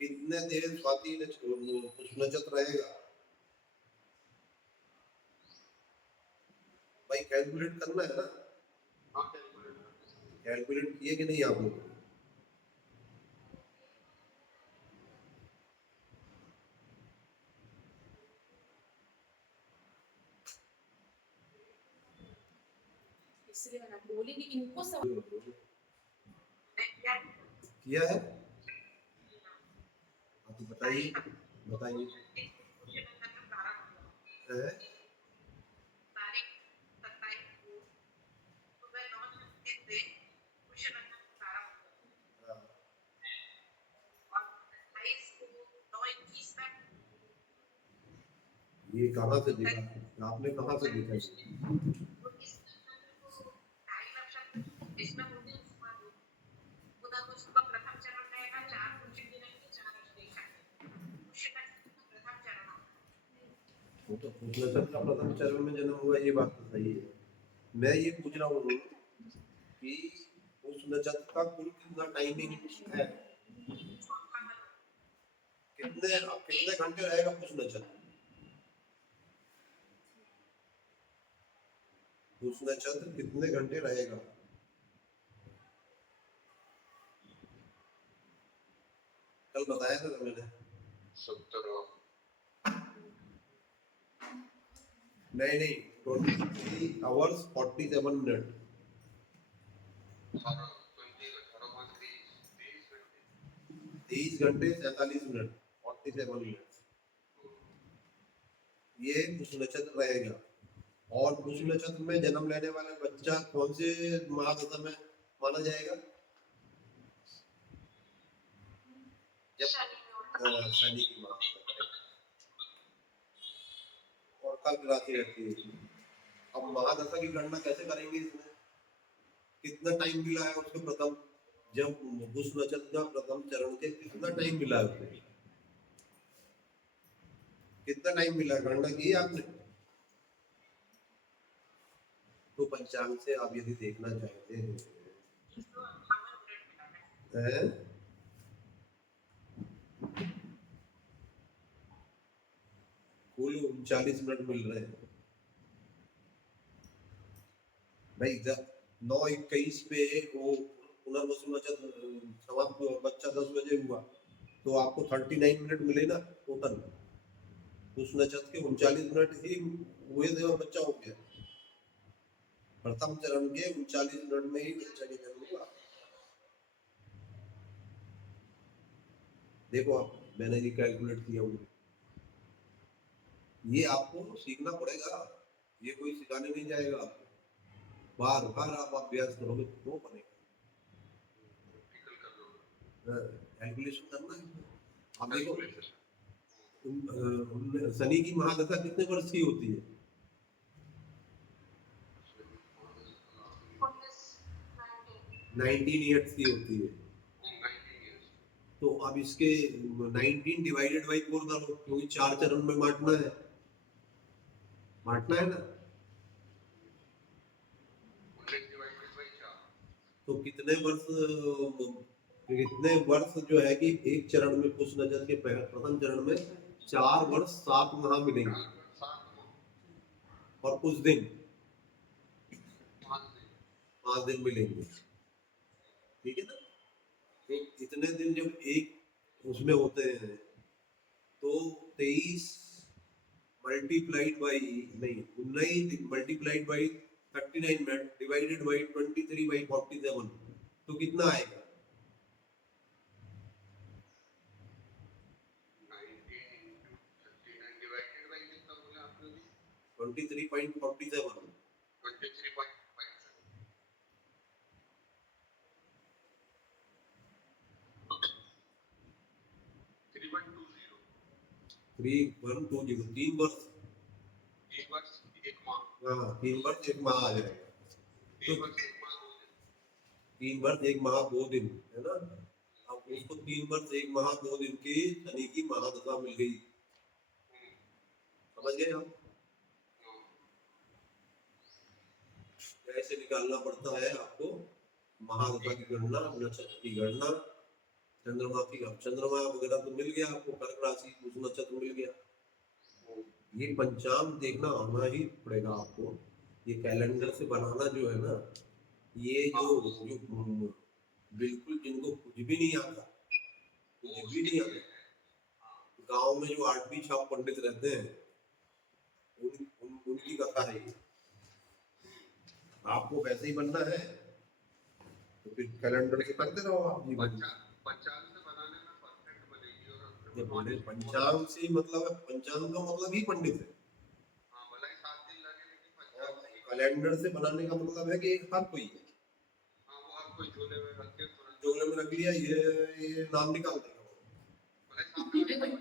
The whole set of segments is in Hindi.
कितने देर स्वाति नक्षत्र रहेगा भाई, कैलकुलेट करना है ना। कैलकुलेट किए कि नहीं आप लोग? इसलिए मैं बोली कि इनको सब किया है। आप तो बताइए बताइए। है? हाँ। ये कहाँ से देखा आपने, कहाँ से देखा इसे? वो तो नक्षत्र का प्रथम चरण में जन्म हुआ, ये बात तो सही है। मैं ये पूछ रहा हूँ कि उस नक्षत्र का कुल कितना टाइमिंग है, कितने कितने घंटे रहेगा उस नक्षत्र? उस नक्षत्र कितने घंटे रहेगा? कल बताया था मैंने 17। नहीं नहीं, 23 आवर्स 47 मिनट। 23 घंटे 47 मिनट 47 मिनट ये उस नक्षत्र रहेगा। और उस नक्षत्र में जन्म लेने वाला बच्चा कौन से महादशा में माना जाएगा? जब शनि की महादशा। और कल राशि रहती है। अब महादशा की गणना कैसे करेंगे इसमें? कितना टाइम मिला है उसको प्रथम, जब उस नक्षत्र का प्रथम चरण के कितना टाइम मिला है उसको? कितना टाइम मिला, गणना की आपने? तो पंचांग से आप यदि देखना चाहते हैं कुल 39 मिनट मिल रहे हैं भाई। जब 9:21 पे वो पुनर्वसु नक्षत्र समाप्त हुआ, बच्चा 10 बजे हुआ, तो आपको 39 मिनट मिले ना टोटल। उस नक्षत्र के 39 मिनट ही हुए थे और बच्चा हो गया। प्रथम चरण के 39 मिनट में ही बच्चा का जन्म हुआ। देखो आप, मैंने ये कैलकुलेट किया हुआ, ये आपको सीखना पड़ेगा, ये कोई सिखाने नहीं जाएगा आपको। बार बार आप अभ्यास करोगे तो बनेगा। कैलकुलेशन करना है। अब देखो, शनि की महादशा कितने वर्ष की होती है? 19 ईयर्स की होती है। तो अब इसके 19 डिवाइडेड बाई 4 करो, क्योंकि 4 चरण में बांटना है, बांटना है ना। तो कितने वर्ष जो है कि एक चरण में कुछ नजर के प्रथम चरण में 4 वर्ष 7 माह मिलेंगे और कुछ दिन 5 दिन मिलेंगे, ठीक है ना। तो इतने दिन जब एक उसमें होते हैं तो 23 मल्टीप्लाइड बाई, नहीं 19 multiplied by 39 minute divided by 23 by 47, तो कितना आएगा? 23.47। 3120, 3 वर्ष। हाँ, 3 वर्ष 1 माह आ जाएगा। तो 3 वर्ष 1 माह 2 दिन, है ना। अब उसको 3 वर्ष 1 माह 2 दिन की शनि की महादशा मिल गई, समझ गए आप? ऐसे निकालना पड़ता है आपको महादशा की गणना, नक्षत्र की गणना, चंद्रमा की, अब चंद्रमा वगैरह तो मिल गया आपको, कर्क राशि उस नक्षत्र मिल गया। ये पंचांग देखना आना ही पड़ेगा आपको। ये कैलेंडर से बनाना जो है ना, ये जो बिल्कुल जिनको कुछ भी नहीं आता, कुछ भी नहीं आता, गांव में जो 8वीं छाप पंडित रहते हैं, उनकी कथा है ये। आपको वैसे ही बनना है तो फिर कैलेंडर से करते रहो आप जी। पंचांग से बनाने में परफेक्ट बनेगी और अपने को knowledge पंचांग से मतलब है, पंचांग का मतलब ही पंडित है। हाँ, भले ही 7 दिन लगे लेकिन पंचांग से ही कैलेंडर से बनाने का मतलब है कि हर कोई है। हाँ, वो हर कोई झोले में रख के तुरंत झोले में रख लिया, ये नाम निकाल देगा वो। भले सामने वाले को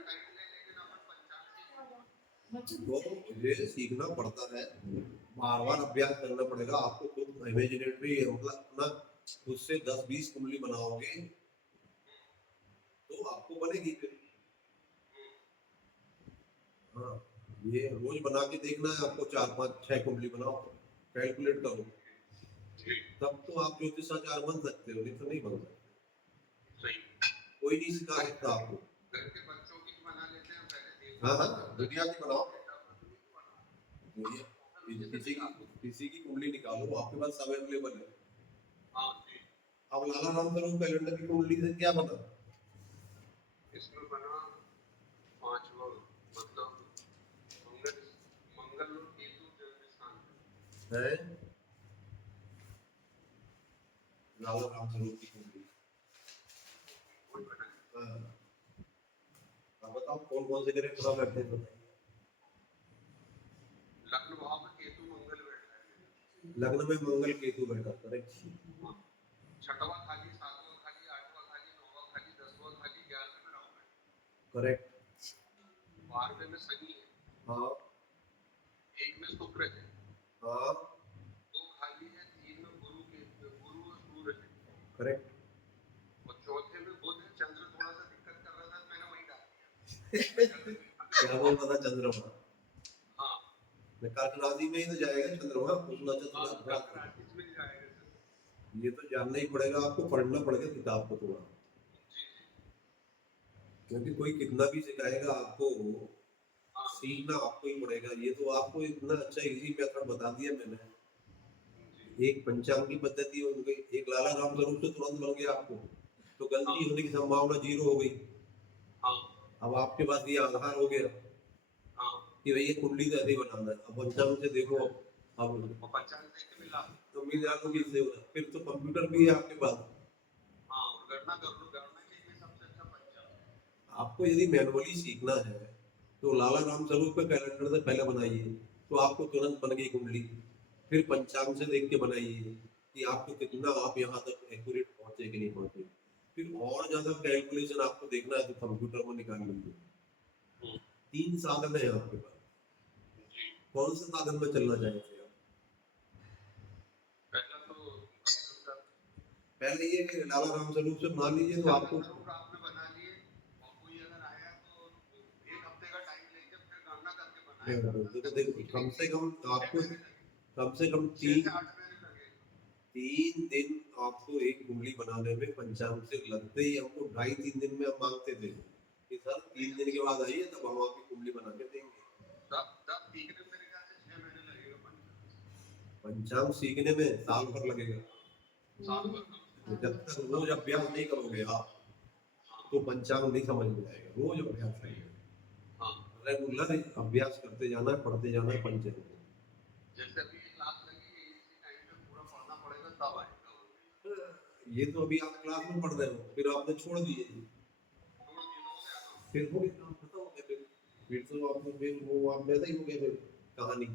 टाइम ले, लेकिन अपन पंचांग से तो ये सीखना पड़ता है, बार बार अभ्यास करना पड़ेगा आपको। खुद इमेजिनेटरी मतलब अपना खुद से 10-20 कुंडली बनाओगे तो आपको बनेगी फिर। हाँ, ये रोज बना के देखना है आपको, 4-5-6 कुंडली बनाओ, कैलकुलेट करो, तब तो आप ज्योतिषाचार्य बन सकते हो, नहीं तो नहीं बन सकते। सही कोई नहीं सिखा सकता आपको। घर के बच्चों की बना लेते हैं पहले हाँ हाँ, दुनिया की बनाओ, किसी की कुंडली निकालो, आपके पास सब अवेलेबल है। हाँ जी। अब लाला राम स्वरूप कैलेंडर की कुंडली से क्या बना? इसमें बना 5वां, मतलब मंगल, मंगल और केतु जन्म स्थान है लाला राम स्वरूप की कुंडली। कोई बना है। हाँ, अब बताओ कौन कौन से ग्रह खराब बैठे हैं? लग्न भाव में केतु मंगल बैठा है। लग्न में मंगल केतु बैठा, करेक्ट। 6वां खाली, 7वां खाली, 8वां खाली, 9वां खाली, 10वां खाली, 11वें में राहु है। करेक्ट। 12वें में शनि है। हाँ 1 में शुक्र है। हाँ 2 खाली है, 3 में गुरु और सूर्य है। करेक्ट। और 4थे में बुध है। चंद्र थोड़ा सा दिक्कत कर रहा था, मैंने वही डाल दिया। क्या बोल रहा था चंद्रमा? हाँ, कर्क राशि में ही तो जाएगा चंद्रमा, उस नक्षत्र हाँ, का। कर्क राशि में ही जाएगा सर। ये तो जानना ही पड़ेगा आपको, पढ़ना पड़ेगा किताब को थोड़ा, जी जी। क्योंकि कोई कितना भी सिखाएगा आपको, हाँ सीखना आपको ही पड़ेगा। ये तो आपको इतना अच्छा इजी मेथड बता दिया मैंने। जी। एक पंचांग की पद्धति हो गई, एक लाला राम स्वरूप से तुरंत बन गया आपको, तो गलती हाँ होने की संभावना 0 हो गई। हाँ अब आपके पास ये आधार हो गया हाँ। कि भाई ये कुंडली तो ऐसे ही बनाना है। अब पंचांग से देखो, अब और पंचांग देख के मिला। तो मिल जाएगा कि इससे होगा, फिर तो कंप्यूटर भी है आपके पास। हाँ, और गणना कर लो, गणना के लिए सबसे अच्छा पंचांग। आपको यदि मैनुअली सीखना है तो लाला राम स्वरूप के कैलेंडर से पहले बनाइए, तो आपको तुरंत बन गई कुंडली। फिर पंचांग से देख के बनाइए कि आपको कितना, आप यहाँ तक एक्यूरेट पहुंचे कि नहीं पहुंचे। फिर और ज्यादा कैलकुलेशन आपको देखना है तो कंप्यूटर में निकाल लीजिए। 3 साधन है आपके पास, जी। कौन से साधन में चलना चाहेंगे आप? पहला तो पहले ये कि लाला राम स्वरूप से बना लीजिए तो आपको, आपने बना लिए, और कोई अगर आया तो 1 हफ्ते का टाइम लेके फिर गणना करके बनाए। तो देखो कम से कम आपको, कम से कम 6 से 8 महीने लगे। 3 दिन आपको एक कुंडली बनाने में पंचांग से लगते ही, हमको 2.5-3 दिन में हम मांगते थे कि सर 3 दिन के बाद आइए तब हम आपकी कुंडली बना के देंगे। तब सीखने में मेरे ख्याल से 6 महीने लगेगा पंचांग सीखने में साल भर लगेगा। साल भर। तो जब तक रोज अभ्यास नहीं करोगे आप तो पंचांग नहीं समझ में आएगा। रोज अभ्यास करेंगे, हाँ, रेगुलर अभ्यास करते जाना, पढ़ते जाना पंचांग। जैसे अभी क्लास लगी है, इसी टाइम पे पूरा पढ़ना पड़ेगा तब आएगा। ये तो अभी आप क्लास में पढ़ रहे हो, फिर आपने छोड़ दिए, फिर हो गया काम खत्म हो गया। फिर तो आपको फिर वो आप वैसा ही हो गया फिर कहानी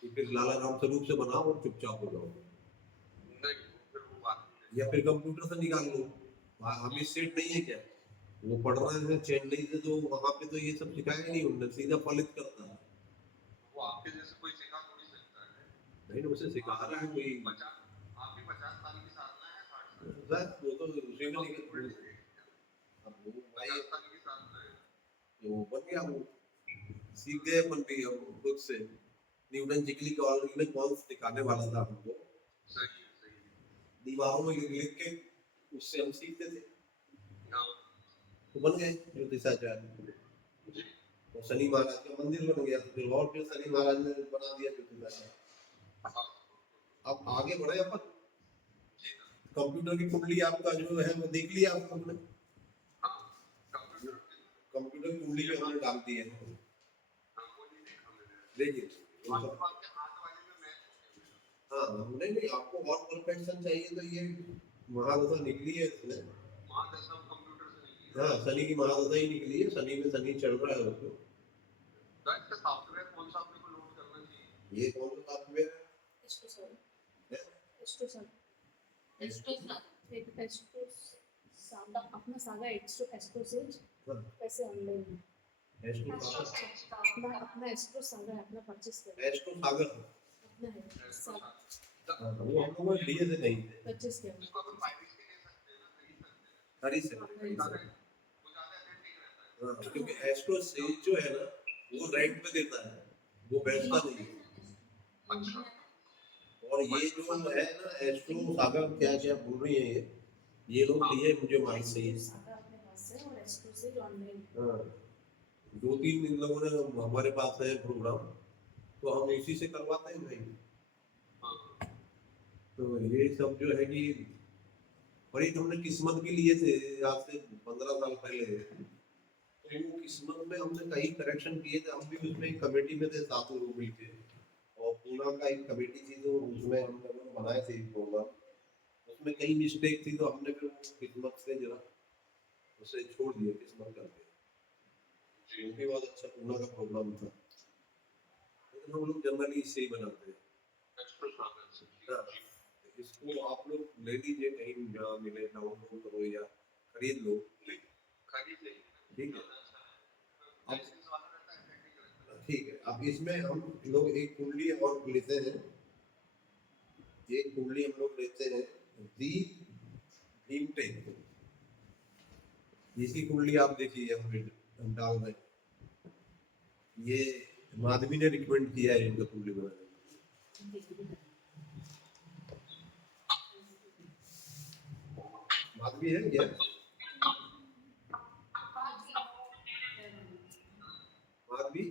कि फिर लाला राम स्वरूप से बनाओ और चुपचाप हो जाओ, नहीं फिर वो बात नहीं। या फिर कंप्यूटर से निकाल लो। अभी सेट नहीं है क्या? वो पढ़ रहे हैं चेन्नई से, तो वहां पे तो ये सब सिखाया ही नहीं उन्होंने, सीधा फलित करता है। वो आपके जैसे कोई सिखा थोड़ी सकता है। नहीं ना, उसे सिखा रहा है कोई। 50, आपकी 50 साल की साधना है, 60 साल। बस वो तो उसी में निकल, अब वो भाई 50 साल की साधना है। वो बन गया, वो सीख गए अपन भी अब खुद से। न्यूटन जिकली कॉलोनी में कौन सिखाने वाला था हमको, सही है। दीवारों में लिख लिख के उससे हम सीखते थे, हाँ तो बन गए ज्योतिषाचार्य। जी तो शनि महाराज का मंदिर बन गया, तो फिर और फिर शनि महाराज ने बना दिया ज्योतिषाचार्य। हाँ अब आगे बढ़े अपन, जी कंप्यूटर की कुंडली आपका जो है वो देख लिया आप हमने, हाँ कंप्यूटर कंप्यूटर की कुंडली में हमने डाल दी है, हाँ वो नहीं देखा मैंने। देखिए वो बाकी सब। आपके हाथ वाले में मैच हो गया मेरा। हाँ हमने नहीं, आपको और परफेक्शन चाहिए तो ये महादशा निकली है इसमें। महादशा कंप्यूटर से नहीं है। हाँ शनि की महादशा ही निकली है, शनि में शनि चल रहा है उसको। तो इसका सॉफ्टवेयर कौन सा अपने को लोड करना चाहिए? ये कौन सा सॉफ्टवेयर एस्ट्रो सर, है? एस्ट्रो सर, एस्ट्रो सर, एक एस्ट्रो सागा, अपना सागा एस्ट्रो एस्ट्रो से हाँ, कैसे ऑनलाइन है, एस्ट्रो सागर, अपना अपना एस्ट्रो सागा है, अपना परचेस कर एस्ट्रो सागर। अपना है एस्ट्रो सब सागर। हाँ, वो हम लोग लिए थे कहीं से, परचेस किया इसको अपन फाइनेंस के ले सकते हैं ना, खरीद सकते हैं। खरीद से ज्यादा वो ज्यादा अथेंटिक रहता है। हाँ, क्योंकि एस्ट्रो से जो है ना वो रेंट पे देता है, वो बेचता नहीं है। अच्छा और ये जो है ना एस्ट्रो सागर, क्या क्या बोल रही है ये लोग लिए मुझे मालूम नहीं है। सागा अपने पास है और एस्ट्रो से ऑनलाइन हाँ, दो तीन इन लोगों ने हमारे पास है प्रोग्राम, तो हम इसी से करवाते हैं भाई। हाँ तो ये सब जो है कि, और एक हमने किस्मत के लिए थे आज से 15 साल पहले, तो वो किस्मत में हमने कई करेक्शन किए थे, हम भी उसमें एक कमेटी में थे 7 लोग मिलके, और पूना का एक कमेटी थी, तो उसमें हम लोगों ने बनाए थे प्रोग्राम, उसमें कई मिस्टेक थी, तो हमने फिर वो किस्मत से जरा उसे छोड़ दिया किस्मत करके। जी वो भी बहुत अच्छा पूना का प्रोग्राम था, लेकिन हम लोग जनरली इसे ही बनाते हैं। एस्ट्रो सागर से हाँ, तो इसको आप लोग ले लीजिए, कहीं जहाँ मिले डाउनलोड करो या खरीद लो, खरीद लेंगे। ठीक है। ज्यादा अच्छा है। अब लाइसेंस वाला रहता है, अथेंटिक रहता है। ठीक है, अब इसमें हम लोग एक कुंडली और लेते हैं, एक कुंडली हम लोग लेते हैं दी भीमटेक, इसकी कुंडली आप देखिए, हम डाल रहे हैं, ये माधवी ने रिकमेंड किया है इनका कुंडली बनाने के लिए। माधवी है क्या? माधवी,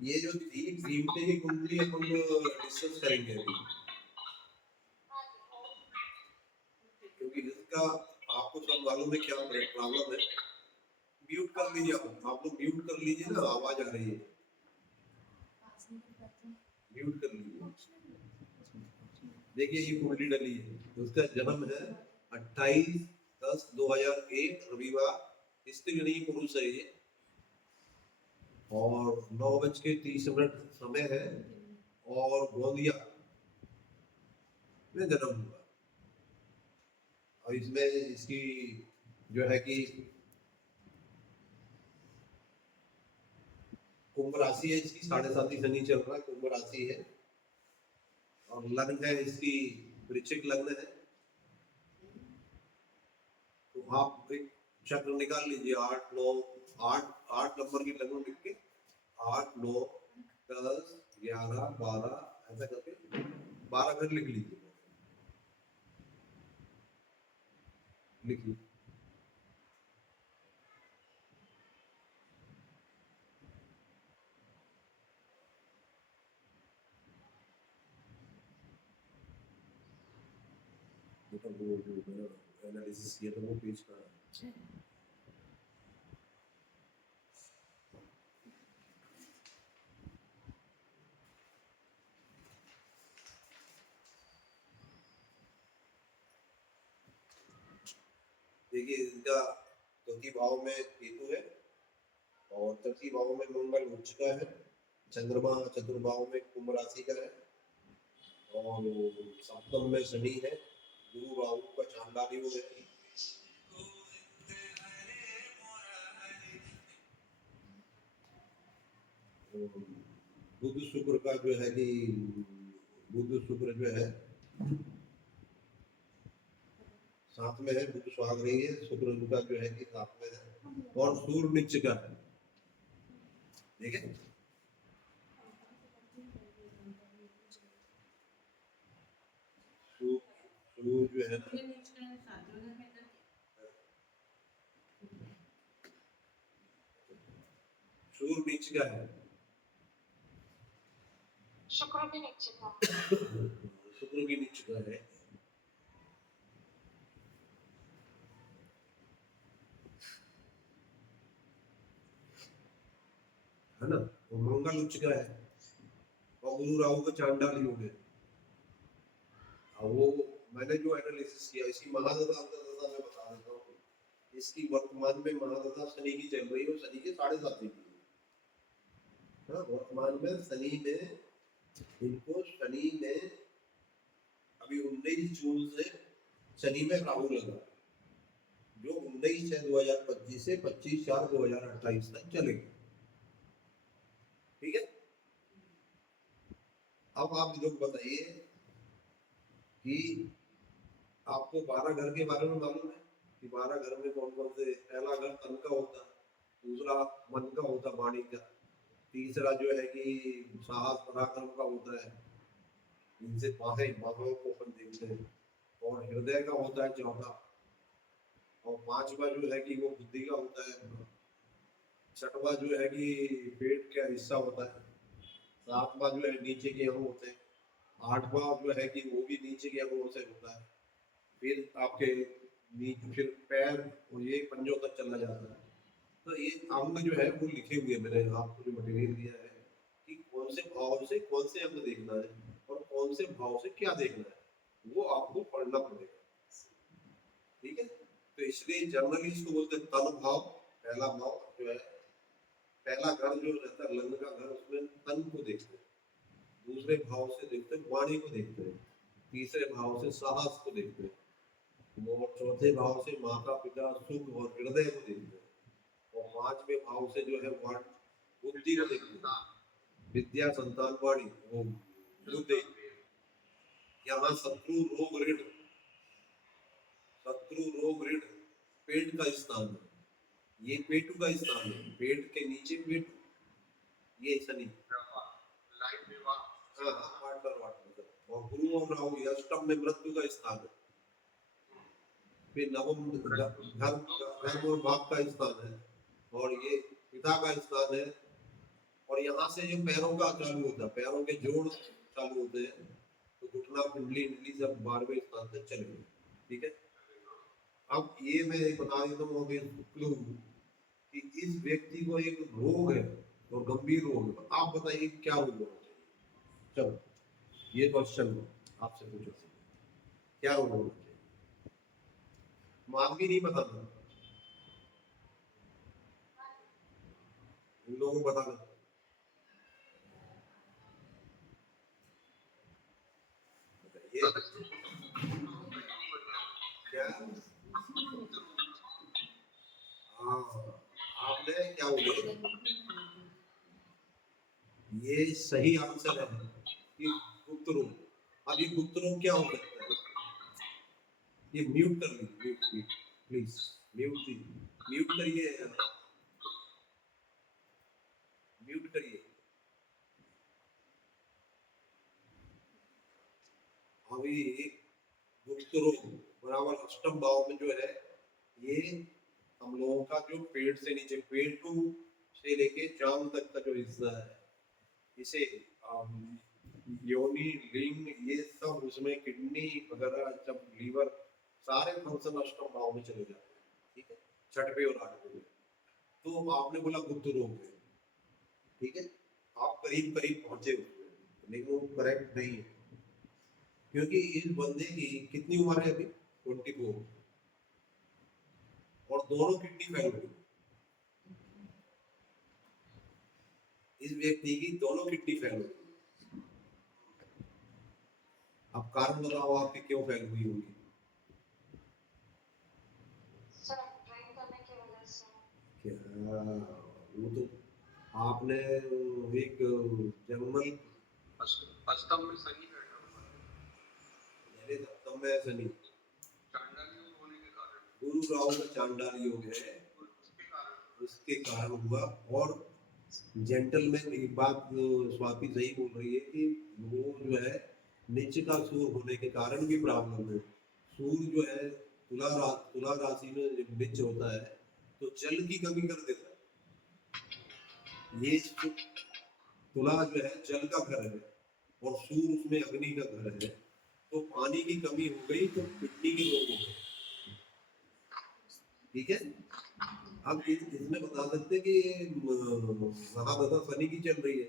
ये जो थी भीमटेक की कुंडली अपन डिस्कस करेंगे अभी, क्योंकि इसका आपको सब मालूम है क्या प्रॉब्लम है। म्यूट कर लीजिए, आप लोग म्यूट कर लीजिए ना, आवाज आ रही है, म्यूट कर लीजिए। देखिए ये कुंडली डली है, उसका जन्म है 28/10/2001 रविवार, स्त्री नहीं पुरुष है ये, और 9:30 समय है, और गोंदिया में जन्म हुआ। और इसमें इसकी जो है कि कुंभ राशि है इसकी, 7.5 शनि चल रहा है, कुंभ राशि है, और लग्न है इसकी वृश्चिक लग्न है। तो आप एक चक्र निकाल लीजिए, 8 नंबर की लग्न लिख के, 8 9 10 11 12 ऐसा करके 12 घर लिख लीजिए, लिखिए। देखो वो जो मैंने एनालिसिस किया था वो पेज का है। देखिए इनका चौथी भाव में केतु है, और चौथी भाव में मंगल उच्च का है, चंद्रमा चतुर्भाव में कुंभ राशि का है, और सप्तम में शनि है, गुरु राहु का चांडाली वो है, बुध शुक्र का जो है कि बुध शुक्र जो है साथ में है, बुध सुहाग रही है, शुक्र उनका जो है कि साथ में है, और सूर्य नीच का है, ठीक है। सूर्य जो है ना, ये नीच का है, सातवें घर में इधर सूर्य नीच का है, शुक्र भी नीचे था। शुक्र भी नीच का है। है ना, और मंगल उच्च का है, और गुरु राहु का चांडाली हो गया। अब वो मैंने जो एनालिसिस किया, इसकी महादशा अंतर्दशा में बता देता हूँ। इसकी वर्तमान में महादशा शनि की चल रही है, और शनि के 7.5 की है। हाँ, वर्तमान में शनि में इनको, शनि में अभी 19 जून से शनि में राहु लगा, जो 19/6/2025 से 25/4/2028 तक चलेगा। ठीक है, अब आप लोग बताइए कि आपको 12 घर के बारे में मालूम है कि 12 घर में कौन कौन से? पहला घर तन का होता है, दूसरा मन का होता है, वाणी का, तीसरा जो है कि साहस पराक्रम का होता है, इनसे बाहों को अपन देखते हैं, और हृदय का होता है चौथा, और पांचवा जो है कि वो बुद्धि का होता है, छठवा जो है कि पेट का हिस्सा होता है, सातवां जो है नीचे के अंग होते हैं, आठवां जो है कि वो भी नीचे के अंगों से होता है, फिर आपके नीचे फिर पैर और ये पंजों तक चला जाता है। तो ये अंग जो है वो लिखे हुए मैंने आपको जो मटेरियल दिया है कि कौन से भाव से कौन से अंग देखना है और कौन से भाव से क्या देखना है, वो आपको पढ़ना पड़ेगा। ठीक है, तो इसलिए जनरली इसको बोलते हैं तन भाव। पहला भाव जो है, पहला घर जो रहता है लग्न का घर, उसमें तन को देखते हैं, दूसरे भाव से देखते हैं वाणी को देखते हैं, तीसरे भाव से साहस को देखते हैं, और चौथे भाव से माता पिता सुख और हृदय को देखते हैं, और पांचवें भाव से जो है बुद्धि को देखते हैं, विद्या संतान वाणी वो बुद्धि। यहाँ शत्रु रोग ऋण, शत्रु रोग ऋण पेट का स्थान है, ये पेटू का स्थान है, पेट के नीचे पेटू, ये शनि। लाइफ विवाह हाँ हाँ, पार्टनर वार्टनर, और गुरु और राहु ये अष्टम में मृत्यु का स्थान है, फिर नवम धर्म और भाग का स्थान है, और ये पिता का स्थान है, और यहाँ से जो पैरों का चालू होता है, पैरों के जोड़ चालू होते हैं, तो घुटना कुंडली इंडली सब 12वें स्थान तक चले गए। ठीक है, अब ये मैं बता देता हूँ अभी क्लू कि इस व्यक्ति को एक रोग है, और गंभीर रोग है। आप बताइए क्या रोग होना चाहिए? चलो ये क्वेश्चन आपसे पूछो, क्या रोग होना चाहिए? मालूम नहीं बताना, इन लोगों को बताना। बताइए क्या? हाँ, आपने क्या बोले? ये सही आंसर है कि गुप्त रोग। अब ये गुप्त रोग क्या हो सकता है? ये म्यूट कर लीजिए, म्यूट प्लीज, म्यूट करिए, म्यूट करिए। अभी गुप्त रोग बराबर अष्टम भाव में जो है, ये हम लोगों का जो पेट से नीचे, पेटू से लेके जांग तक का जो हिस्सा है, इसे योनि, लिंग, ये सब उसमें किडनी वगैरह, सब लीवर, सारे फंक्शन अष्टम भाव में चले जाते हैं। ठीक है, छठवें और 8वें में। तो आपने बोला गुप्त रोग है, ठीक है, आप करीब करीब पहुंचे हुए, लेकिन वो करेक्ट नहीं है, क्योंकि इस बंदे की कितनी उम्र है अभी? 24, और दोनों किडनी फेल हुई। इस व्यक्ति की दोनों किडनी फेल हुई। अब कारण बताओ आपके क्यों फेल हुई होगी? सर ड्राइव करने की वजह से। क्या वो तो आपने एक जर्मन अष्टम में शनि बैठा हुआ है, मेरे सप्तम में शनि, चांडाली योग होने के कारण, गुरु राहु का चांडाल योग है, उसके कारण हुआ। और जेंटलमैन एक बात स्वाति सही बोल रही है कि वो जो है नीच का सूर होने के कारण भी प्रॉब्लम है, सूर्य जो है तुला राशि में जब नीच होता है तो जल की कमी कर देता है। ये तुला जो है जल का घर है और सूर्य उसमें अग्नि का घर है, तो पानी की कमी हो गई तो किडनी की रोग हो गई। ठीक है, अब इसमें बता सकते हैं कि ये महादशा शनि की चल रही है,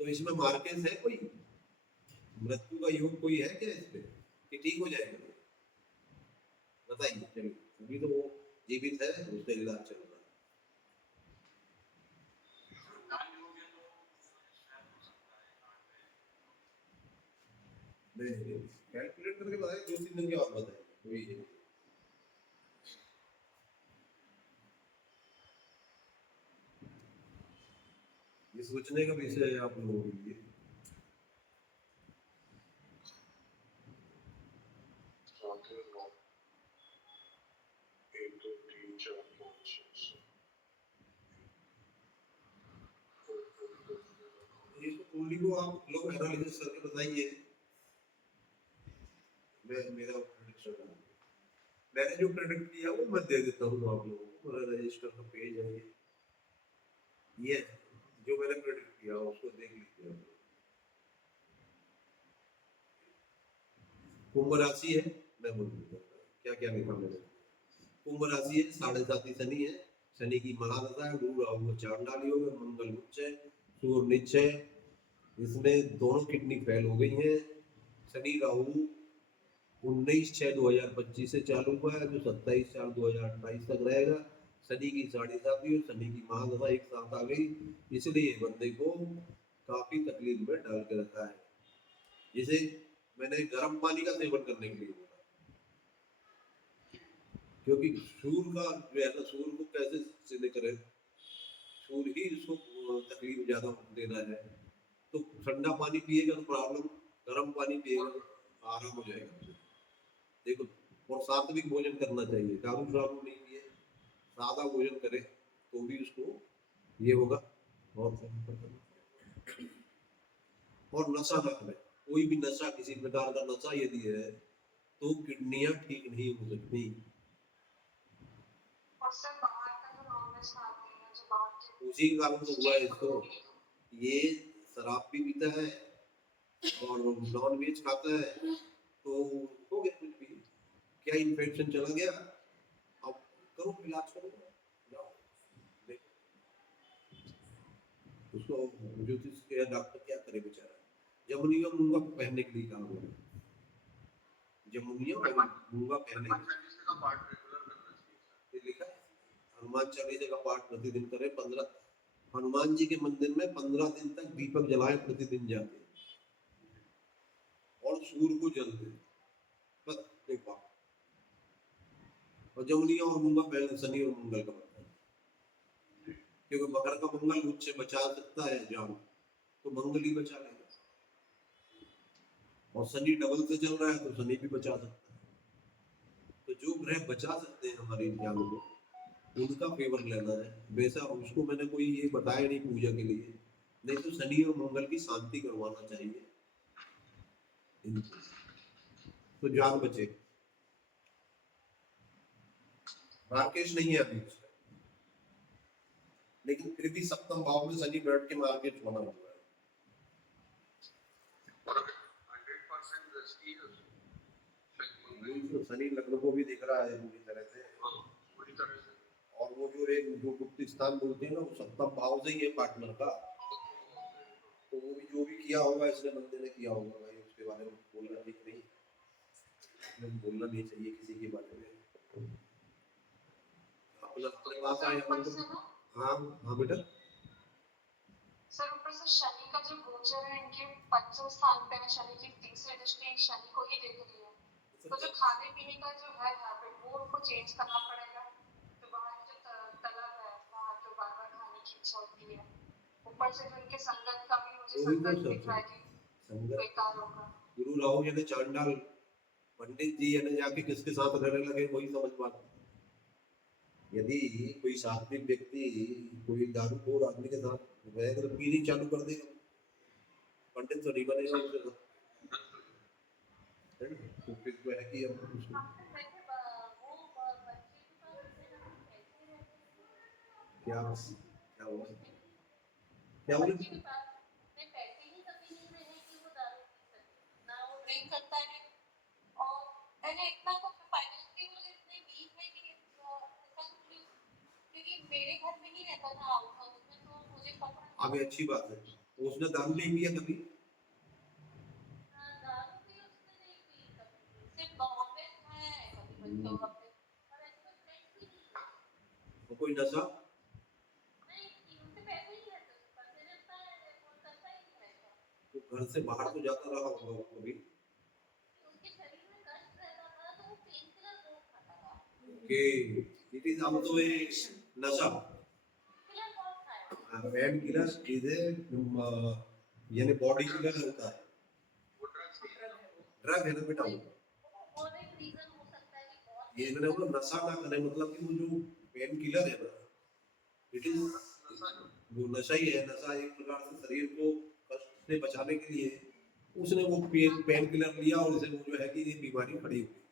तो इसमें मार्केस है कोई, मृत्यु का योग कोई है क्या इसमें कि ठीक हो जाएगा? बताइए। चलिए, अभी तो वो जीवित है, उसका इलाज चल रहा है। नहीं, कैलकुलेट करके बताइए, 2-3 दिन के बाद बताइए, कोई है। ये सोचने का विषय है आप लोगों के लिए। इसको कुंडली को आप लोग एनालिसिस करके बताइए। मेरा प्रेडिक्शन है, मैंने जो प्रेडिक्ट किया वो मैं दे देता हूँ आप लोगों को। मेरा रजिस्टर का पेज है ये जो मैंने प्रेडिक्ट किया उसको देख लीजिए आप लोग। कुंभ राशि है, मैं बोल देता हूँ क्या क्या लिखा मैंने। कुंभ राशि है, 7.5 शनि है, शनि की महादशा है, गुरु राहु चांडाल योग है, मंगल उच्च है, सूर्य नीच है। इसमें दोनों किडनी फेल हो गई हैं। शनि राहु 19/6/2025 से चालू हुआ है, जो 27/4/2028 तक रहेगा। शनि की 7.5 और शनि की महादशा एक साथ आ गई, इसलिए बंदे को काफी तकलीफ में डाल के रखा है। जिसे मैंने गर्म पानी का सेवन करने के लिए बोला, क्योंकि सूर्य का जो है ना, सूर्य को कैसे सिद्ध करें, सूर्य ही इसको तकलीफ ज्यादा देना है। तो ठंडा पानी पिएगा तो प्रॉब्लम, गर्म पानी पिएगा तो आराम हो जाएगा। देखो, और सात्विक भोजन करना चाहिए, दारू शारू नहीं पिए, सादा भोजन करे तो भी उसको ये होगा। और नशा न करें, कोई भी नशा, किसी प्रकार का नशा यदि है तो किडनियां ठीक नहीं हो सकती। और सर बाहर का जो नॉनवेज खाते हैं, जो बाहर के उसी के कारण तो हुआ है इसको। ये शराब भी पीता है और नॉन वेज खाता है, तो हो गया कुछ भी, क्या इन्फेक्शन चला गया। अब करो इलाज करो, जाओ देखो उसको। ज्योतिष के डॉक्टर क्या करे बेचारा, जमुनिया मूंगा पहनने के लिए कहा हुआ है, जमुनिया मूंगा पहनने के हनुमान चालीसा का पाठ रेगुलर करना चाहिए। लिए लिखा है। हनुमान चालीसा का पाठ प्रतिदिन करें। 15 हनुमान जी के मंदिर में 15 दिन तक दीपक जलाए प्रतिदिन जाके, और सूर्य को जल दे, बस एक बात। और जमुनिया और मूंगा पहले शनि और मंगल का बनता है, क्योंकि मकर का मंगल मुझसे बचा सकता है जान, तो मंगल ही बचा लेगा। और शनि डबल से चल रहा है तो शनि भी बचा सकता है। तो जो ग्रह बचा सकते हैं हमारे जान को, उनका फेवर लेना है। वैसा उसको मैंने कोई ये बताया नहीं पूजा के लिए, नहीं तो शनि और मंगल की शांति करवाना चाहिए इनको, तो जान बचे। राकेश नहीं है अभी उसका, लेकिन फिर भी सप्तम भाव में शनि बैठ के मार्केट बना हुआ है। और 100% दृष्टि है वही तो शनि लग्न को भी दिख रहा है पूरी तरह से। पूरी तरह से। और वो जो एक जो गुप्त स्थान बोलते हैं ना, वो सप्तम भाव से ही है पार्टनर का। तो वो भी जो भी किया होगा इसने बंदे ने किया होगा भाई, उसके बारे में बोलना ठीक नहीं, बोलना नहीं चाहिए किसी के बारे में। अपने पास आए ऊपर अपन से को। ना, हाँ हाँ बेटा। सर ऊपर से शनि का जो गोचर है इनके पंचम स्थान पे है, शनि की तीसरी दृष्टि शनि को ही देख रही है। तो जो खाने पीने का जो है हैबिट, वो उनको चेंज करना पड़ेगा। तो बाहर जो तलब है, बाहर जो बार बार खाने की इच्छा होती है, ऊपर से जो इनके संगत का भी मुझे वही तो संगत सब दिख रहा है कि संगत। बेकार होगा। गुरु राहु यानी चांडाल, पंडित जी यानी जाके किसके साथ रहने लगे वही समझ पाते। यदि कोई सात्विक व्यक्ति कोई दारूखोर आदमी के साथ रहेगा तो पीनी चालू कर देगा, पंडित तो नहीं बनेगा उसके साथ, है ना? तो फिर जो है कि हम उसको आपने वैसे वो बच्चे के पास इतने ज्यादा पैसे रहते हैं क्या क्या हुआ क्या बच्चे बोले के पास इतने पैसे ही कभी नहीं रहे कि वो दारू पी सके ना वो ड्रिंक करता है और मैंने इतना तो फाइनेंशियली वो लोग इतने वीक है कि ऐसा कुछ भी क्योंकि मेरे घर में ही रहता था आउट हाउस में तो मुझे पता है अभी अच्छी बात है तो उसने दारू नहीं पिया कभी दारू भी उसने नहीं पी कभी भी सिर्फ नॉनवेज खाया है कभी बच्चों का पे और ऐसे कोई फ्रेंड्स भी नहीं है तो कोई नशा नहीं कि उनसे पैसे ही रहते उसके पास ले लेता है वो करता ही नहीं है तो घर से बाहर तो जाता रहा होगा वो कभी उसके शरीर में कष्ट रहता था तो वो पेन किलर बहुत खाता था okay it is also a नशा किलर बहुत खाया पेन किलर इज ए यानी बॉडी किलर होता है वो ड्रग्स नहीं है ना ड्रग है ना बेटा वो और एक रीजन हो सकता है कि बहुत ये मैंने बोला नशा ना करे मतलब कि वो जो पेन किलर है ना इट इज नशा जो वो नशा ही है नशा एक प्रकार से शरीर को कष्ट से बचाने के लिए उसने वो पेन किलर लिया और उसे वो जो है कि ये बीमारी खड़ी हो गई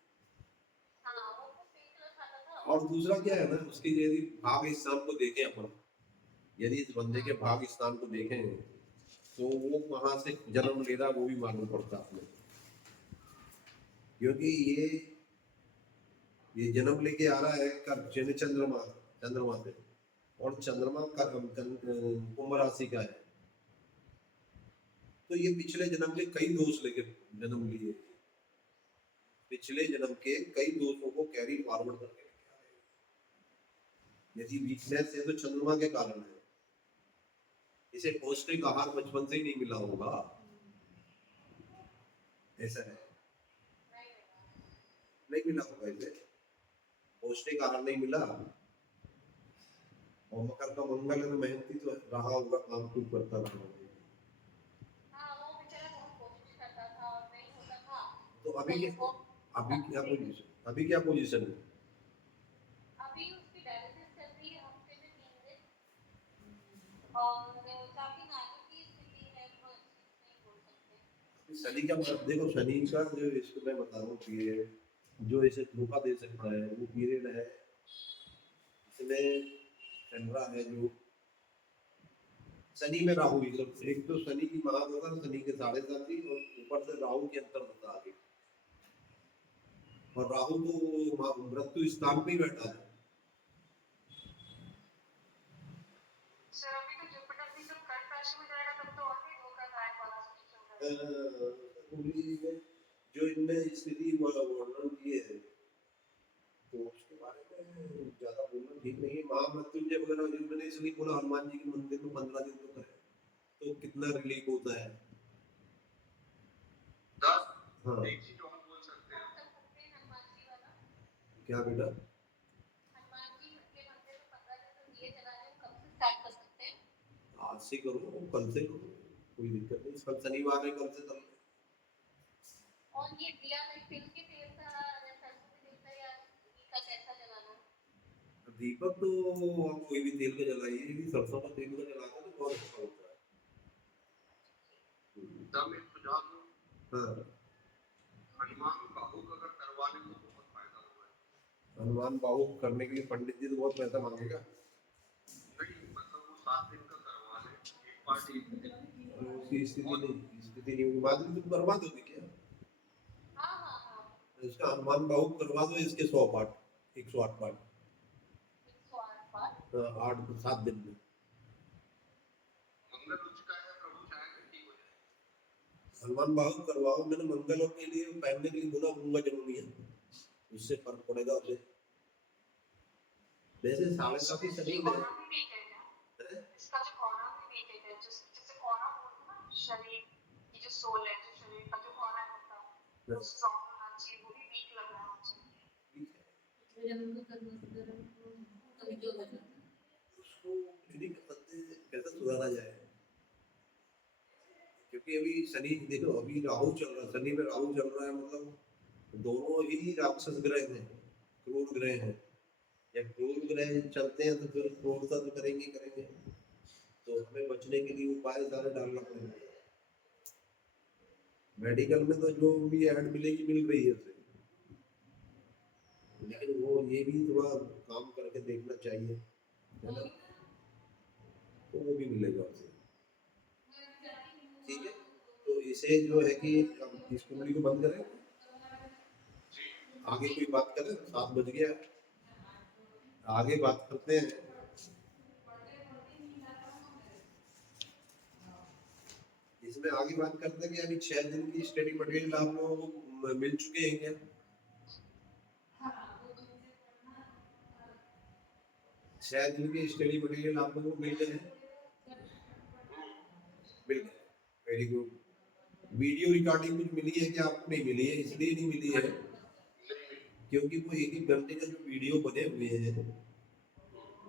हाँ वो पेन किलर खाता था और दूसरा क्या है ना उसकी यदि भाग स्थान को देखें अपन यदि इस बंदे के भाग स्थान को देखें तो वो कहाँ से जन्म ले रहा वो भी मालूम पड़ता है अपने क्योंकि ये जन्म लेके आ रहा है चंद्रमा चंद्रमा से और चंद्रमा का कुंभ राशि का है तो ये पिछले जन्म के कई दोष लेके जन्म लिए पिछले जन्म के कई दोषों को कैरी फॉरवर्ड करके लेके आ रहे हैं यदि वीकनेस है तो चंद्रमा के कारण है इसे पौष्टिक आहार बचपन से ही नहीं मिला होगा ऐसा है नहीं मिला होगा इसे पौष्टिक आहार नहीं मिला और मकर का मंगल है मेहनती तो रहा होगा काम खूब करता रहा होगा हाँ वो बेचारा बहुत कोशिश करता था और नहीं होता था तो तो वो अभी क्या पोजीशन है अभी उसकी डायलिसिस चल रही है हफ्ते में 3 दिन और काफी नाजुक की स्थिति है वो नहीं बोल सकते शनि का देखो शनि का जो इसको मैं बता रहा हूँ पीरियड जो इसे धोखा दे सकता है वो पीरियड है इसमें चल रहा है जो शनि में राहु एक तो शनि की महादशा शनि के 7.5 और ऊपर से राहु की अंतर्दशा आ गई और राहु तो मृत्यु स्थान पे ही बैठा है सर अभी तो जुपिटर भी जब कर्क राशि में जाएगा तब तो और भी धोखादायक वाला चल रहा है जो इनमें स्थिति वर्णन किए है तो उसके बारे में ज्यादा बोलना ठीक नहीं है महामृत्युंजय वगैरह जो मैंने इसलिए बोला हनुमान जी के मंदिर में 15 दिन तो करे तो कितना रिलीफ होता है 10 हाँ एक चीज और बोल सकते हैं कर सकते हैं हनुमान जी वाला क्या बेटा हनुमान जी के मंदिर में 15 दिन तो दिए जलाने हम कब से स्टार्ट कर सकते हैं आज से करो कल से करो कोई दिक्कत नहीं कल शनिवार है कल से कल और ये दिया में तिल के तेल का या सरसों के तेल का या घी का कैसा जलाना दीपक तो आप कोई भी तेल का जलाइए यदि सरसों का तेल का जलाते हैं तो बहुत अच्छा होता है तब एक सुझाव दूं हाँ हनुमान बाहु का अगर करवाने को बहुत फायदा हुआ है हनुमान बाहु करने के लिए पंडित जी तो बहुत पैसा मांगेगा नहीं मतलब वो 7 दिन का करवा ले एक पार्टी और उसकी स्थिति नहीं होगी बाद में तो बर्बाद होगी क्या हाँ हाँ हाँ इसका हनुमान बाहु करवा दो इसके 100 पार्ट 108 पार्ट 108 बार 7 दिन में मंगल उच्च का है प्रभु चाहेंगे ठीक हो जाए हनुमान बाहु करवाओ मैंने मंगलों के लिए पहनने के लिए बोला मूंगा जरूरी है उससे फर्क पड़ेगा उसे वैसे 7.5 शनि में कोना भी वीक है क्या इसका जो कोना भी वीक है जिससे कोना बोलते हैं ना शरीर की जो सोल है जो शरीर का जो कोना होता है वो स्ट्रांग होना चाहिए वो भी वीक लग रहा है मुझे उसको यदि कैसे सुधारा जाए क्योंकि अभी शनि देखो अभी राहु चल रहा है शनि में राहु चल रहा है मतलब दोनों ही राक्षस ग्रह हैं क्रूर ग्रह हैं या क्रूर ग्रह चलते हैं तो फिर क्रूरता तो करेंगे तो हमें बचने के लिए उपाय सारे डालना पड़ेगा मेडिकल में तो जो भी ऐड मिलेगी मिल रही है उसे, लेकिन वो ये भी थोड़ा काम करके देखना चाहिए, है ना, तो वो भी मिलेगा उसे। ठीक है, तो इसे जो है कि अब इस कुंडली को बंद करें, आगे कोई बात करें, 7 बज गया, आगे बात करते हैं। इसमें आगे बात करते हैं कि अभी 6 दिन की स्टडी मटेरियल आप लोगों को मिल चुके हैं क्या? 6 दिन की स्टडी मटेरियल आप लोगों को मिल गए हैं? मिल गए, वेरी गुड। वीडियो रिकॉर्डिंग कुछ मिली है कि आपको नहीं मिली है? इसलिए नहीं मिली है क्योंकि वो 1-1 घंटे का जो वीडियो बने हुए हैं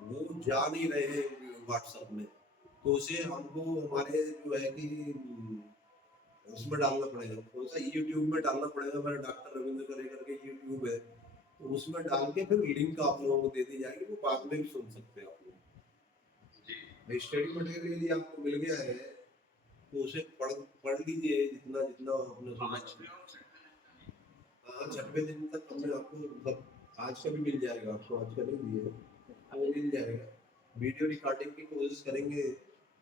वो जा नहीं रहे हैं व्हाट्सएप में, तो उसे हमको हमारे जो है कि उसमें डालना पड़ेगा, कौन सा, यूट्यूब में डालना पड़ेगा। मेरा डॉक्टर रविंद्र करे करके यूट्यूब है, तो उसमें डाल के फिर लिंक आप लोगों को दे दी जाएगी, वो बाद में भी सुन सकते हैं आप लोग। स्टडी मटेरियल यदि आपको मिल गया है तो उसे पढ़ लीजिए जितना जितना आपने सुना। हाँ, 6वें दिन तक हमने आपको मतलब आज का भी मिल जाएगा, आपको आज का नहीं दिए वो मिल जाएगा। वीडियो रिकॉर्डिंग की कोशिश करेंगे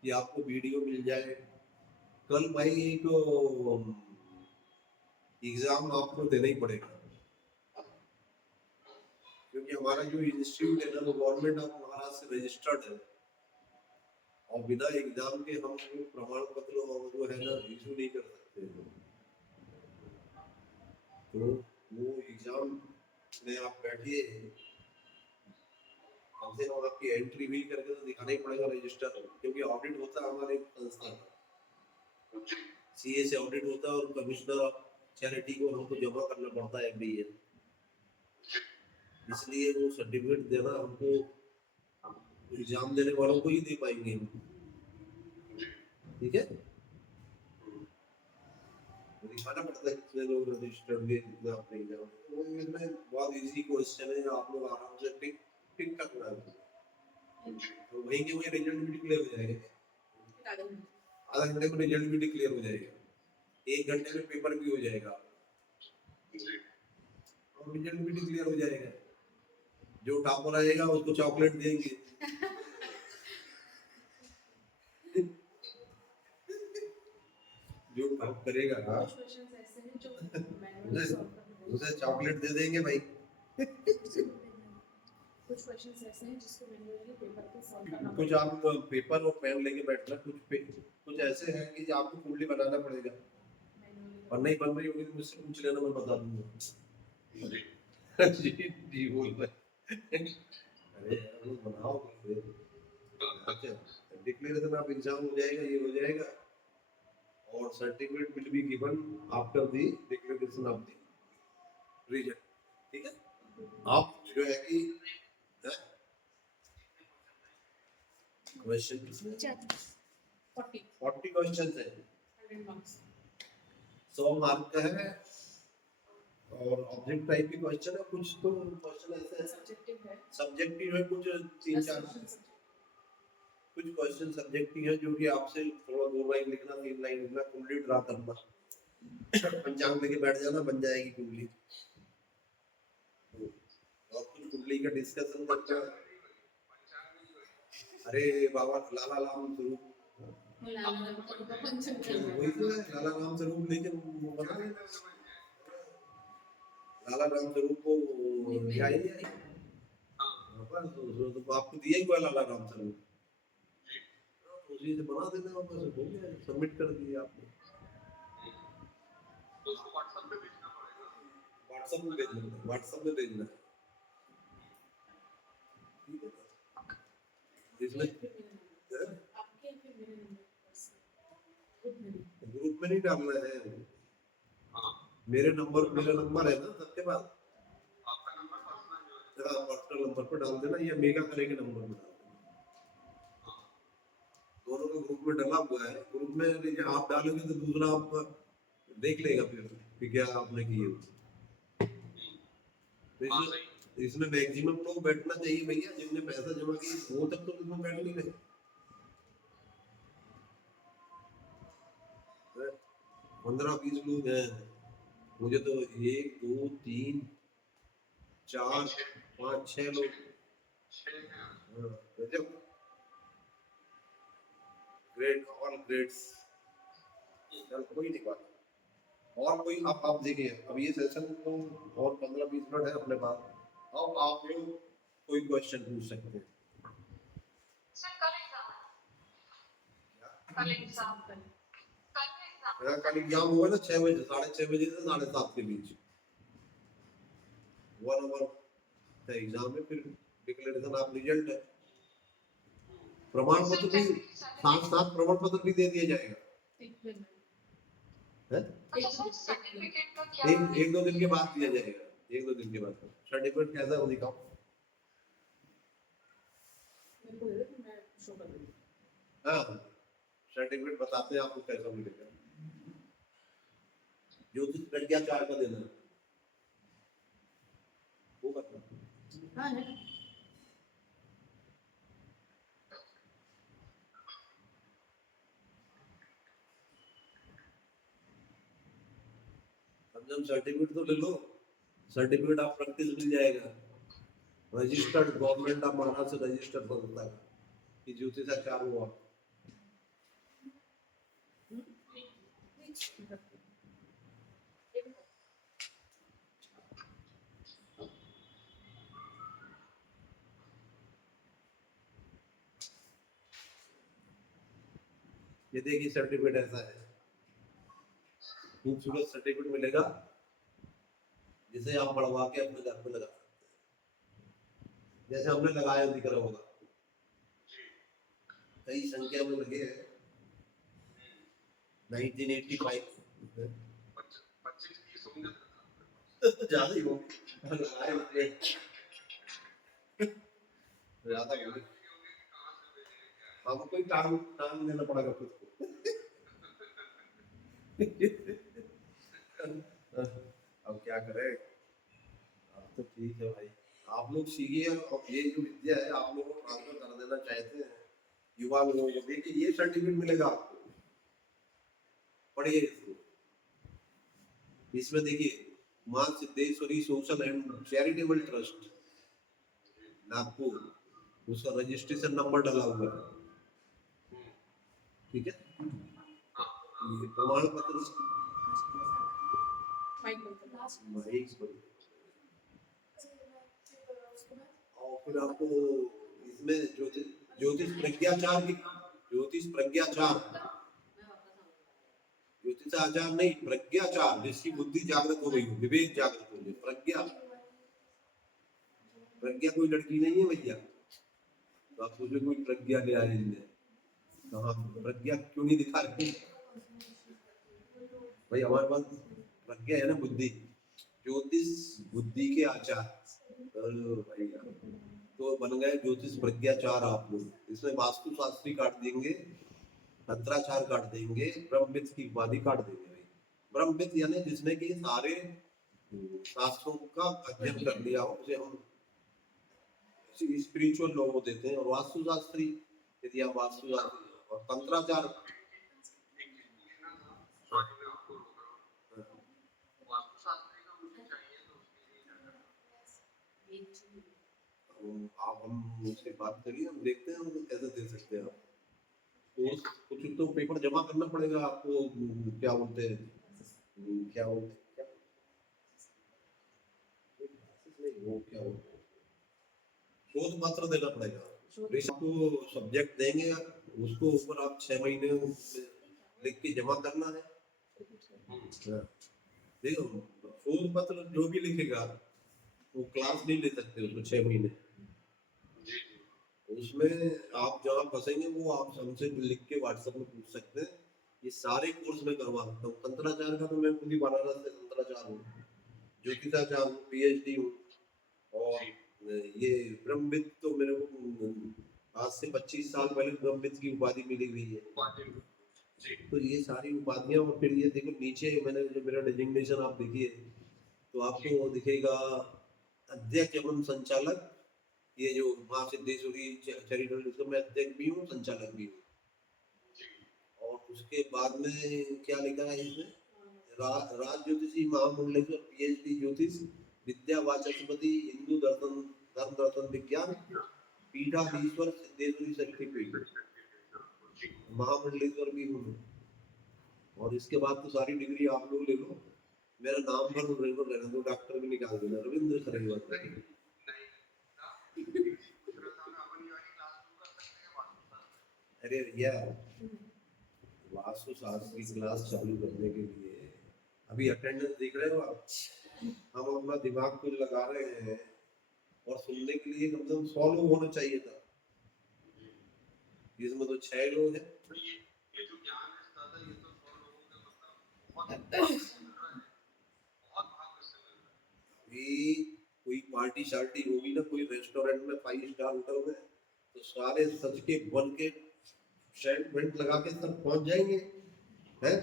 कि आपको वीडियो मिल जाए। कल भाई एक एग्जाम आपको देना ही पड़ेगा, क्योंकि हमारा जो इंस्टीट्यूट है ना वो गवर्नमेंट ऑफ महाराष्ट्र से रजिस्टर्ड है, और बिना एग्जाम के हम प्रमाण पत्र जो है ना इशू नहीं कर सकते हैं। तो वो एग्जाम में आप बैठिए, कम से कम आपकी एंट्री भी करके तो दिखाना ही पड़ेगा रजिस्टर, क्योंकि ऑडिट होता है हमारे संस्था का, सीए से ऑडिट होता है, और कमिश्नर ऑफ चैरिटी को हमको जमा करना पड़ता है एवरी ईयर, इसलिए वो सर्टिफिकेट देना हमको एग्जाम देने वालों को ही दे पाएंगे हम। ठीक है, तो दिखाना पड़ता है कितने लोग रजिस्टर्ड हुए, कितना आपने एग्जाम, वो इसमें बहुत इजी क्वेश्चन है, आप लोग आराम से टिक टिक करना है, तो वहीं के वहीं रिजल्ट भी डिक्लेयर हो जाएगा। आधा घंटे में रिजल्ट भी डिक्लेयर हो जाएगा, 1 घंटे में पेपर भी हो जाएगा, और रिजल्ट भी डिक्लेयर हो जाएगा। जो टॉपर आएगा उसको चॉकलेट देंगे। जो टॉप करेगा कुछ क्वेश्चंस ऐसे हैं जो मैनुअली सॉल्व करने उसे चॉकलेट दे देंगे भाई। कुछ क्वेश्चंस ऐसे हैं जिसको मैनुअली पेपर पे सॉल्व करना कुछ आप पेपर और पेन लेके बैठना, कुछ ऐसे हैं कि आपको कुंडली बनाना पड़ेगा, और नहीं बन रही होगी तो मुझसे पूछ लेना, मैं बता दूंगा। जी जी बोल रहे, अरे यार वो बनाओ फिर। अच्छा, डिक्लेरेशन ऑफ एग्जाम हो जाएगा, ये हो जाएगा, और certificate will be given after the declaration of the result. ठीक है, आप जो है कि क्वेश्चन 40 क्वेश्चन है, 100 मार्क्स 100 मार्क का है, और ऑब्जेक्ट टाइप के क्वेश्चन है, कुछ तो क्वेश्चन ऐसे सब्जेक्टिव है, सब्जेक्टिव है, कुछ 3-4 कुछ क्वेश्चन सब्जेक्टिव है जो कि आपसे थोड़ा 2 लाइन लिखना, 3 लाइन लिखना, कुंडली ड्रा करना, पंचांग लेके बैठ जाना, बन जाएगी कुंडली। और कुछ कुंडली का डिस्कशन करना। अरे बाबा लाला राम स्वरूप, वही तो है लाला राम स्वरूप, लेकिन वो बना नहीं, लाला राम स्वरूप को दिया ही नहीं, तो आपको दिया ही हुआ लाला राम स्वरूप, उसी से बना देना, और बस हो गया, सबमिट कर दिया आपने। तो उसको व्हाट्सएप पे भेजना पड़ेगा, व्हाट्सएप में भेजना, व्हाट्सएप में भेजना है, ठीक है ना, इसमें आपके फिर मेरे नंबर ग्रुप में नहीं डालना है, हाँ मेरा नंबर है ना सबके पास, आपका नंबर पर्सनल जो है पर्सनल नंबर पर डाल देना, या मेगा करे के नंबर पर डाल देना, दोनों का ग्रुप में डाला हुआ है। ग्रुप में यदि आप डालोगे तो दूसरा आपका देख लेगा फिर कि क्या आपने किए, तो इसमें मैक्सिमम लोग बैठना चाहिए भैया, जिनने पैसा जमा किया वो तक तो इसमें बैठ नहीं रहे। 15-20 लोग हैं। मुझे तो 1 2 3 4 5 6 लोग। 6 हैं। हाँ, गजब। Great, all greats. चल कोई नहीं बात। और कोई आप देखिए, अब ये सेशन तो और 15-20 मिनट है अपने पास। अब आप लोग कोई क्वेश्चन पूछ सकते हैं। सर कल एग्जाम है, कल एग्जाम कल कल एग्जाम हुआ ना 6 बजे, 6:30 बजे से 7:30 के बीच 1 आवर का एग्जाम है। फिर डिक्लेरेशन ऑफ रिजल्ट है। प्रमाण पत्र भी साथ साथ प्रमाण पत्र भी दे दिया जाएगा। एक दिन है? अच्छा सर सर्टिफिकेट का क्या एक दो दिन के बाद दिया जाएगा। 1-2 दिन के बाद सर्टिफिकेट कैसा है वो दिखाओ। मेरे को दे दे, मैं शो कर दूंगी। हाँ, सर्टिफिकेट बताते हैं आपको कैसा मिलेगा। ज्योतिष प्रज्ञा 4 का देना है वो करना। हाँ है। जब सर्टिफिकेट तो ले लो, सर्टिफिकेट ऑफ प्रैक्टिस मिल जाएगा। Registered government of Maharashtra registered संस्था है कि ज्योतिषाचार्य हुआ। ये देखिए सर्टिफिकेट ऐसा है, खूबसूरत सर्टिफिकेट मिलेगा जिसे आप बढ़वा के अपने घर पे लगा सकते हैं, जैसे हमने लगाया दिख रहा होगा। कई संख्या में लगे हैं 1985 25-30 होंगे। ज्यादा ही हो लगाए हुए। ज्यादा हो गए। अब कोई टांग टांग देना पड़ेगा खुद को। अब क्या करें। अब तो ठीक है भाई, आप लोग सीखिए। और ये जो विद्या है आप लोगों को ट्रांसफर कर देना चाहते हैं युवा लोगों को। देखिए ये सर्टिफिकेट मिलेगा आपको, पढ़िए इसको। इसमें देखिए मां Siddheshwari social and charitable trust Nagpur, उसका रजिस्ट्रेशन नंबर डाला हुआ है। ठीक है, ये प्रमाण पत्र माइक बंद लास्ट और फिर आपको इसमें ज्योतिष प्रज्ञाचार की ज्योतिषाचार नहीं, प्रज्ञाचार, जिसकी बुद्धि जागृत हो गई हो, विवेक जागृत हो गई। प्रज्ञा कोई लड़की नहीं है भैया, तो आप मुझे कोई प्रज्ञा ले आए। कहाँ प्रज्ञा क्यों नहीं दिखा रहे भाई? हमारे पास प्रज्ञा है ना, बुद्धि। ज्योतिष बुद्धि के आचार भैया, तो बन गए ज्योतिष प्रज्ञाचार आप लोग। इसमें वास्तु शास्त्री काट देंगे, तंत्राचार काट देंगे, ब्रह्मविद की उपाधि काट देंगे भाई। ब्रह्मविद यानी जिसने कि सारे शास्त्रों का अध्ययन कर लिया हो, उसे हम स्पिरिचुअल लोग को देते हैं। और वास्तु शास्त्री, यदि आप वास्तु शास्त्री और तंत्राचार। आप हम उससे बात करिए, हम देखते हैं उनको कैसे दे सकते हैं। आप कुछ तो पेपर जमा करना पड़ेगा आपको। क्या बोलते हैं वो क्या बोलते हैं, शोध पत्र देना पड़ेगा। आपको सब्जेक्ट देंगे, उसको ऊपर आप 6 महीने लिख के जमा करना है। देखो शोध पत्र जो भी लिखेगा वो क्लास नहीं ले सकते उसको 6 महीने। उसमें आप जहाँ फंसेंगे वो आप हमसे लिख के व्हाट्सएप में पूछ सकते हैं। ये सारे कोर्स में करवा सकता हूँ। तंत्राचार का तो मैं खुद ही बनारस से तंत्राचार हूँ, ज्योतिषाचार हूँ, PhD हूँ। और ये ब्रह्मविद तो मेरे को आज से 25 साल पहले ब्रह्मविद की उपाधि मिली हुई है। तो ये सारी उपाधियां। और फिर ये देखो नीचे मैंने जो मेरा डेजिग्नेशन आप देखिए तो आपको दिखेगा अध्यक्ष एवं संचालक। ये जो मां सिद्धेश्वरी चैरिटेबल, इसका मैं अध्यक्ष भी हूँ, संचालक भी हूँ। और उसके बाद में क्या लिखा है इसमें, राज ज्योतिषी महामंडलेश्वर पीएचडी ज्योतिष विद्या वाचस्पति हिंदू दर्शन धर्म दर्शन विज्ञान पीठाधीश्वर सिद्धेश्वरी शक्तिपीठ महामंडलेश्वर भी हूँ। और इसके बाद तो सारी डिग्री आप लोग ले लो, मेरा नाम भर रहने दो, डॉक्टर भी निकाल देना, रविंद्र खरेगा। अरे भैया वास्तु शास्त्र की क्लास चालू करने के लिए अभी अटेंडेंस देख रहे हो आप, हम अपना दिमाग को लगा रहे हैं और सुनने के लिए कम से कम 100 लोग होना चाहिए था, इसमें तो 6 लोग हैं। ये जो ज्ञान है दादा, ये तो 100 लोगों के मतलब बहुत भाग से मिल रहा है, बहुत भाग से मिल रहा है। भी कोई पार्टी शार्टी होगी ना, कोई रेस्टोरेंट में 5 स्टार होटल में, तो सारे सच के बन के शर्ट पेंट लगा के सब पहुंच जाएंगे हैं।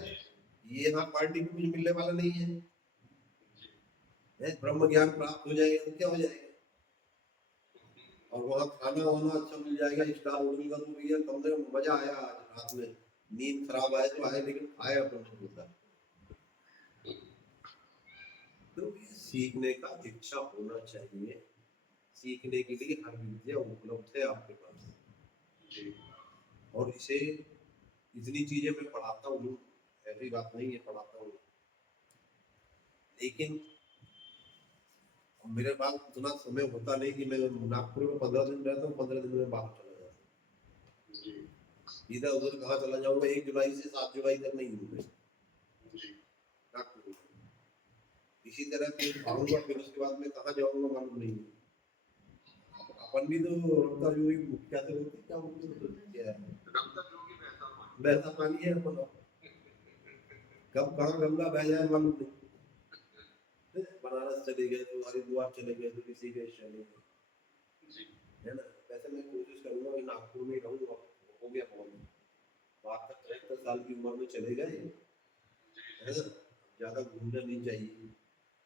ये यहाँ पार्टी में कुछ मिलने वाला नहीं है, ब्रह्म ज्ञान प्राप्त हो जाएगा तो क्या हो जाएगा, और वहाँ खाना वाना अच्छा मिल जाएगा स्टार होटल का, तो भैया कम से कम मजा आया। आज रात में नींद खराब आए तो आए, लेकिन खाया अपन होता। तो सीखने का इच्छा होना चाहिए, सीखने के लिए हर विद्या उपलब्ध है आपके पास जी। और इसे इतनी चीजें मैं पढ़ाता हूँ, ऐसी बात नहीं है पढ़ाता हूँ, लेकिन मेरे पास उतना समय होता नहीं कि मैं नागपुर में 15 दिन रहता हूँ, 15 दिन में बाहर चला जाता हूँ, इधर उधर कहाँ चला जाऊंगा। 1 जुलाई से 7 जुलाई तक नहीं हूँ नागपुर में, इसी तरह फिर आऊंगा, फिर उसके बाद मैं कहाँ जाऊंगा मालूम नहीं। अपन भी तो रमता जोगी क्या तो क्या बहता पानी है अपन, कब कहाँ गंगा बह जाए मालूम नहीं। बनारस चले गए तो हरिद्वार चले गए तो ऋषिकेश चले गए, है ना। वैसे मैं कोशिश करूंगा कि नागपुर में रहूंगा, हो गया बहुत बात, 73 साल की उम्र में चले गए, है ना। ज्यादा घूमना नहीं चाहिए,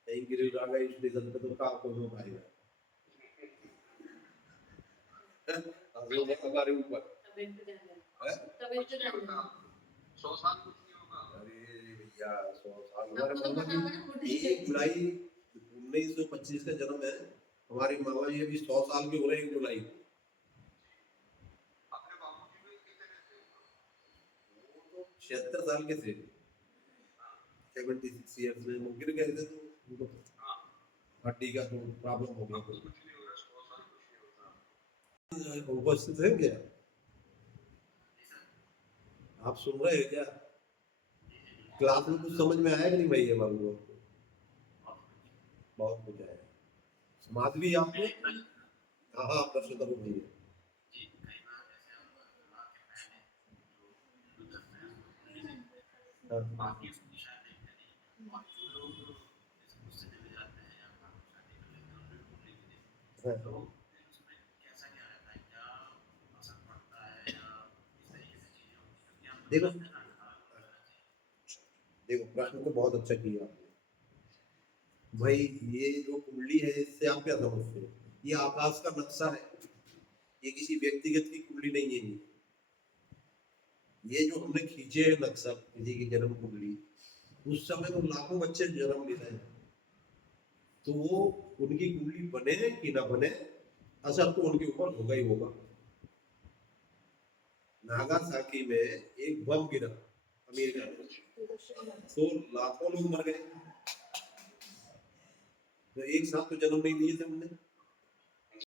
कहीं गिर आ गए स्टेशन पे तो कहाँ कौन हो पाएगा हमारे ऊपर। 100 साल कुछ नहीं होगा। अरे भैया 100 साल हमारे मामा जी 1 जुलाई 1925 का जन्म है, हमारे मामा जी अभी 100 साल के हो रहे हैं 1 जुलाई को। अपने बाबूजी भी कितने थे? वो तो 76 साल के थे, 76 ईयर्स में वो गिर गए थे, तो उनको हड्डी का तो प्रॉब्लम हो गया। कुछ नहीं हो रहा, 100 साल कुछ नहीं होता। उपस्थित है क्या आप, सुन रहे हैं क्या? क्लास में कुछ समझ में आया कि नहीं भाई? ये बाबू बहुत कुछ आया। माधवी आपने हाँ प्रश्न करो भैया। देखो देखो प्रश्न तो बहुत अच्छा किया आपने भाई। ये जो कुंडली है इससे आप क्या समझते हो? ये आकाश का नक्शा है, ये किसी व्यक्तिगत की कुंडली नहीं है। ये जो हमने खींचे है नक्शा किसी की जन्म कुंडली, उस समय तो लाखों बच्चे जन्म ले रहे हैं, तो वो उनकी कुंडली बने कि ना बने, असर तो उनके ऊपर होगा ही होगा। नागासाकी में एक बम गिरा अमेरिका में, तो लाखों लोग मर गए, तो एक साथ तो जन्म नहीं लिए थे हमने।